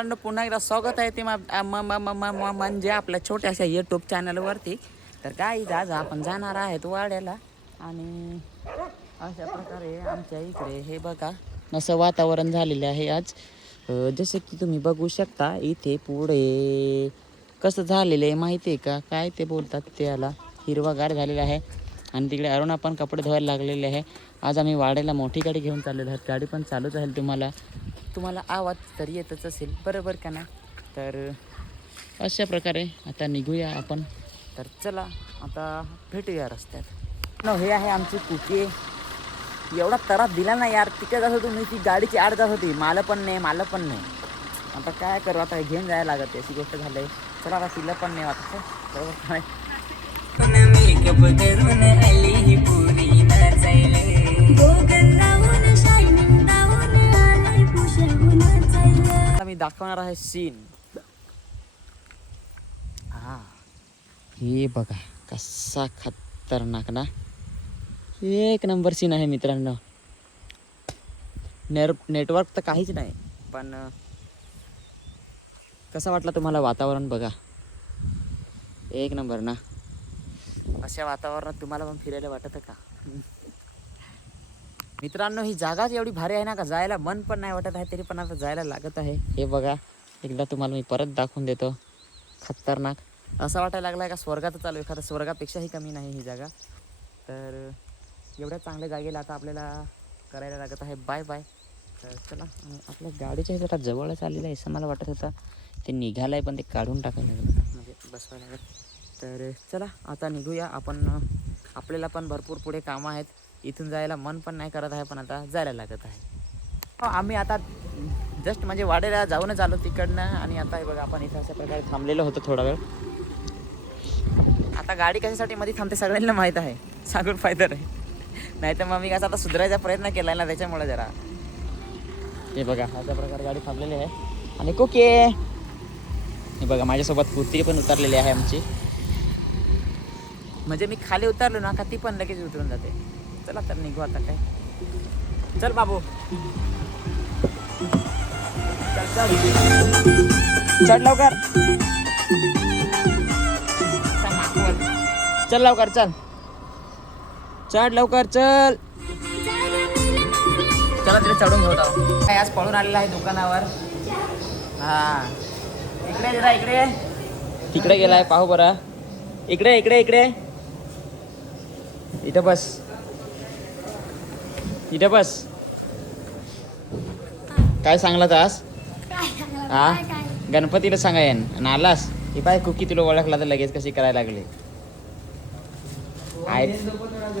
मित्रांनो पुन्हा एकदा स्वागत आहे ते म्हणजे आपल्या छोट्याशा यूट्यूब चॅनलवरती. तर काय आज आपण जाणार आहेत वाड्याला आणि अशा प्रकारे आमच्या इकडे हे बघा असं वातावरण झालेलं आहे आज. जसं की तुम्ही बघू शकता इथे पुढे कसं झालेलं आहे माहिती आहे का, काय ते बोलतात त्याला, हिरवागार झालेलं आहे. आणि तिकडे अरुणा पण कपडे धुवायला लागलेले आहे. आज आम्ही वाड्याला मोठी गाडी घेऊन चाललेलो आहोत. गाडी पण चालूच राहील, तुम्हाला आवाज तर येतच असेल बरोबर का ना. तर अशा प्रकारे आता निघूया आपण. तर चला आता भेटूया रस्त्यात. हे आहे आमची कुकी. एवढा त्रास दिला ना यार, तिकडे जात होतो मी, ती गाडीची आड जात होती, मला पण नाही. आता काय करू, आता घेऊन जायला लागत अशी गोष्ट झाली. चला आता तिला पण नाही वाटत बरोबर. मी दाखवणार आहे सीन. हा हे बघा कसा खतरनाक ना, एक नंबर सीन आहे मित्रांनो. नेटवर्क तर काहीच नाही, पण कसं वाटलं तुम्हाला वातावरण? बघा एक नंबर ना. अशा वातावरणात तुम्हाला पण फिरायला वाटतं का मित्रांनो? ही जागाच एवढी भारी आहे ना का जायला मन पण नाही वाटत आहे, तरी पण आता जायला लागत आहे. हे बघा एकदा तुम्हाला मी परत दाखवून देतो. खतरनाक असं वाटायला लागलं आहे का स्वर्गात चालू, एखादा स्वर्गापेक्षाही कमी नाही ही जागा. तर एवढ्या चांगल्या जागेला आता आपल्याला करायला लागत आहे बाय बाय. तर चला आपल्या गाडीच्या जरा जवळच आलेलं आहे असं मला वाटत होतं. ते निघालं आहे पण ते काढून टाकायला लागलं, म्हणजे बसवायला लागलं. तर चला आता निघूया आपण. आपल्याला पण भरपूर पुढे कामं आहेत. इथून जायला मन पण नाही करत आहे, पण आता जायला लागत आहे. आम्ही आता जस्ट म्हणजे वाड्याला जाऊनच आलो तिकडनं. आणि आता हे बघा आपण इथं अशा प्रकारे थांबलेलो होतो थोडा वेळ. आता गाडी कशासाठी मध्ये थांबते सगळ्यांना माहीत आहे, सांगून फायदा नाही. नाही तर मग मी कसं आता सुधारायचा प्रयत्न केला ना, त्याच्यामुळे जरा हे बघा अशा प्रकारे गाडी थांबलेली आहे. आणि कोके हे बघा माझ्यासोबत कुत्री पण उतरलेली आहे आमची. म्हणजे मी खाली उतरलो ना का ती पण लगेच उतरून जाते. चला तर निघू आता. काय चल बाबू, चल चल चढ लवकर, चल लवकर, चल चढ लवकर, चल. चला तिथे चढून घेऊ जाऊ. काय आज पळून आलेला आहे दुकानावर. हा इकडे जरा, इकडे तिकडे गेलाय पाहू बरं. इकडे इकडे इकडे इथं बस, इथे बस. काय सांगला तास? हा गणपतीला सांगायन आणि आलास ही पाय कुकी तुला ओळखला तर लगेच कशी करायला लागली.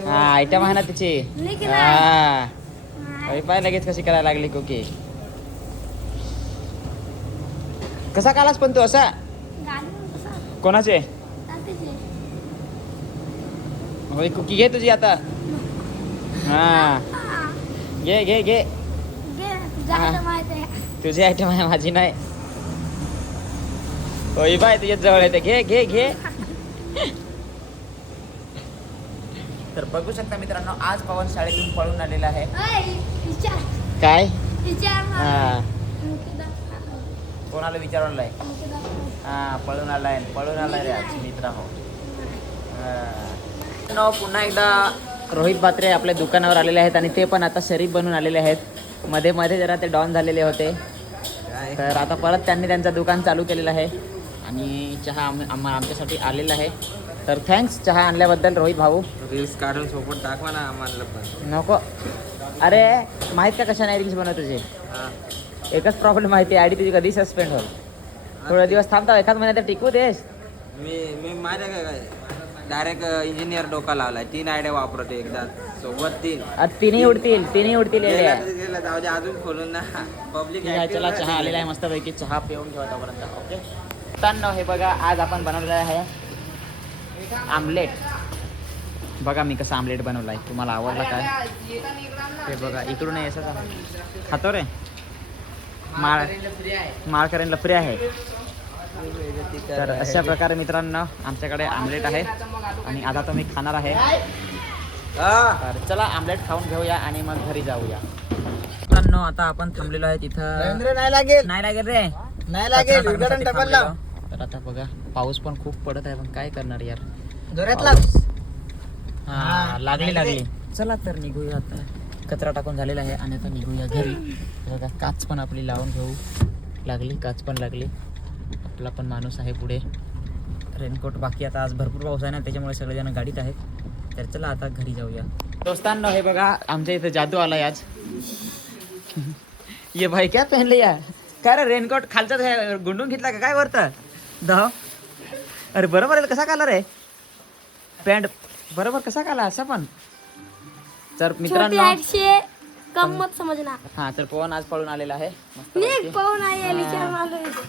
हा आयटम आहे ना तिची. हा पाय लगेच कशी करायला लागली कुकी. कसा कालास पण तू असा? कोणाचे? होय कुकी घे तुझी आता. हा घे घे घे, तुझी आयटम आहे माझी नाही. होय बाय तुझ्या जवळ येते, घे घे घे. तर बघू शकता मित्रांनो आज पवन शाळेतून पळून आलेला आहे. काय हा कोणाला विचारलं आहे? हा पळून आलाय रे आज मित्र. हो पुन्हा एकदा रोहित बात्रे आपल्या दुकानावर आलेले आहेत आणि ते पण आता शरीफ बनून आलेले आहेत. मध्ये मध्ये जरा ते डाऊन झालेले होते, तर आता परत त्यांनी त्यांचं दुकान चालू केलेलं आहे. आणि चहा आमच्यासाठी आलेला आहे. तर थँक्स चहा आणल्याबद्दल रोहित भाऊ. रील्स काढून सोबत दाखवा ना आम्हाला पण. नको अरे, माहीत का कशा नाही रील्स बनवत तुझे? एकच प्रॉब्लेम माहिती, आयडी तुझी कधी सस्पेंड होईल. थोडे दिवस थांबता, एखाद महिन्यात टिकू देस. मी माझ्या काय डायरेक्ट इंजिनियर डोका लावलाय. 3 आयडिया वापरतो एकदा सोबत 3. तिन्ही उडतील जाऊ दे अजून खोलून ना पब्लिक. चला चहा आलेला आहे मस्तपैकी, चहा पिऊन घेऊ आतापर्यंत. ओके मित्रांनो हे बघा आज आपण बनवलेलं आहे आमलेट. बघा मी कसं आमलेट बनवलं आहे, तुम्हाला आवडला काय? हे बघा इकडून असं खातो रे. माळकरेंना फ्री आहे. तर अशा प्रकारे मित्रांनो आमच्याकडे आमलेट आहे आणि आता तो मी खाणार आहे. तर चला आमलेट खाऊन घेऊया आणि मग घरी जाऊया. मित्रांनो आता आपण थांबलेलो आहे तिथं. नाही लागेल नाही लागेल रे. नाही लागेल कचरा उघडून टाकण्यासाठी डबल लाव. थांबलेलो. तर आता बघा पाऊस पण खूप पडत आहे, पण काय करणार यार. जोरात लाव. हा लागली. चला तर निघूया आता. कचरा टाकून झालेला आहे आणि आता निघूया घरी. बघा काच पण आपली लावून घेऊ लागली, काच पण लागली. आपला पण माणूस आहे पुढे. रेनकोट बाकी. आता आज भरपूर पाऊस आहे ना, त्याच्यामुळे सगळेजण गाडीत आहेत. तर चला आता घरी जाऊया. दोस्तांनो हे बघा आमच्या इथे जादू आलाय आज. ये भाई क्या पहनले या काय रे रेनकोट खालचा गुंडून घेतला का काय वरतं दह. अरे बरोबर आहे, कसा कलर आहे पॅन्ट बरोबर कसा काला असं पण. तर मित्रांनो गंमत समजना. हा तर पवन आज पळून आलेला आहे मस्त निघ पाहून आहे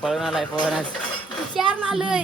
पळून आलाय पवन आज. विचार आलोय.